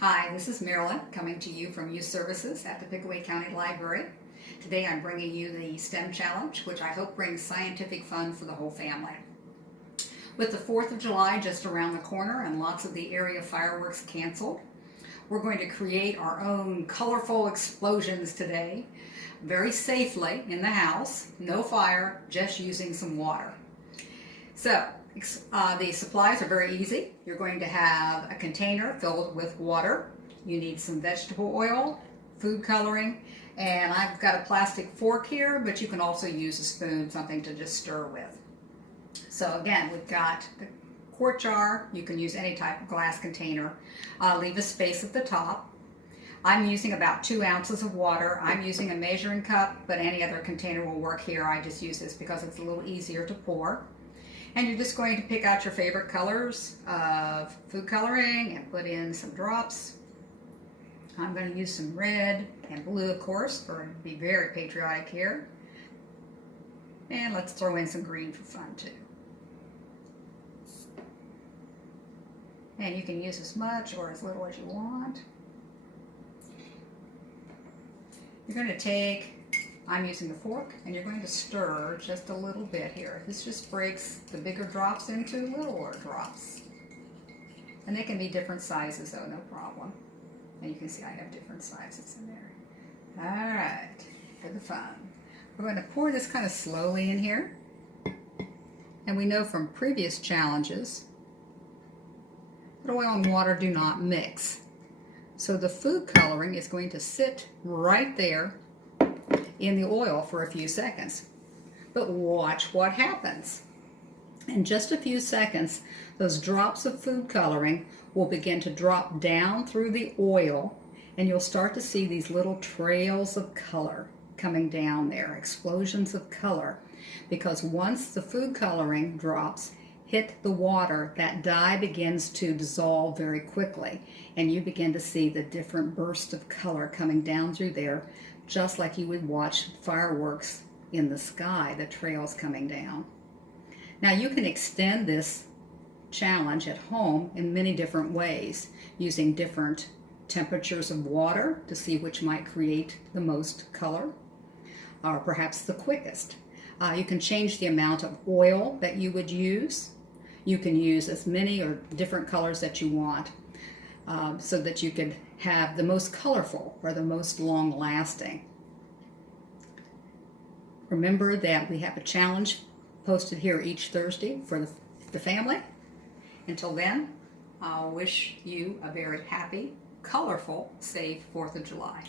Hi, this is Marilyn coming to you from Youth Services at the Pickaway County Library. Today I'm bringing you the STEM Challenge, which I hope brings scientific fun for the whole family. With the 4th of July just around the corner and lots of the area fireworks canceled, we're going to create our own colorful explosions today, very safely in the house, no fire, just using some water. So, the supplies are very easy. You're going to have a container filled with water. You need some vegetable oil, food coloring, and I've got a plastic fork here, but you can also use a spoon, something to just stir with. So again, we've got the quart jar. You can use any type of glass container. Leave a space at the top. I'm using about 2 ounces of water. I'm using a measuring cup, but any other container will work here. I just use this because it's a little easier to pour. And you're just going to pick out your favorite colors of food coloring and put in some drops. I'm going to use some red and blue, of course, for to be very patriotic here. And let's throw in some green for fun too. And you can use as much or as little as you want. You're going to take, I'm using the fork, and you're going to stir just a little bit here. This just breaks the bigger drops into littler drops. And they can be different sizes though, no problem. And you can see I have different sizes in there. All right, for the fun. We're going to pour this kind of slowly in here. And we know from previous challenges that oil and water do not mix. So the food coloring is going to sit right there in the oil for a few seconds. But watch what happens. In just a few seconds, those drops of food coloring will begin to drop down through the oil, and you'll start to see these little trails of color coming down there, explosions of color. Because once the food coloring drops hit the water, that dye begins to dissolve very quickly, and you begin to see the different bursts of color coming down through there, just like you would watch fireworks in the sky, the trails coming down. Now you can extend this challenge at home in many different ways, using different temperatures of water to see which might create the most color, or perhaps the quickest. You can change the amount of oil that you would use. You can use as many or different colors that you want, so that you could have the most colorful or the most long-lasting. Remember that we have a challenge posted here each Thursday for the family. Until then, I'll wish you a very happy, colorful, safe 4th of July.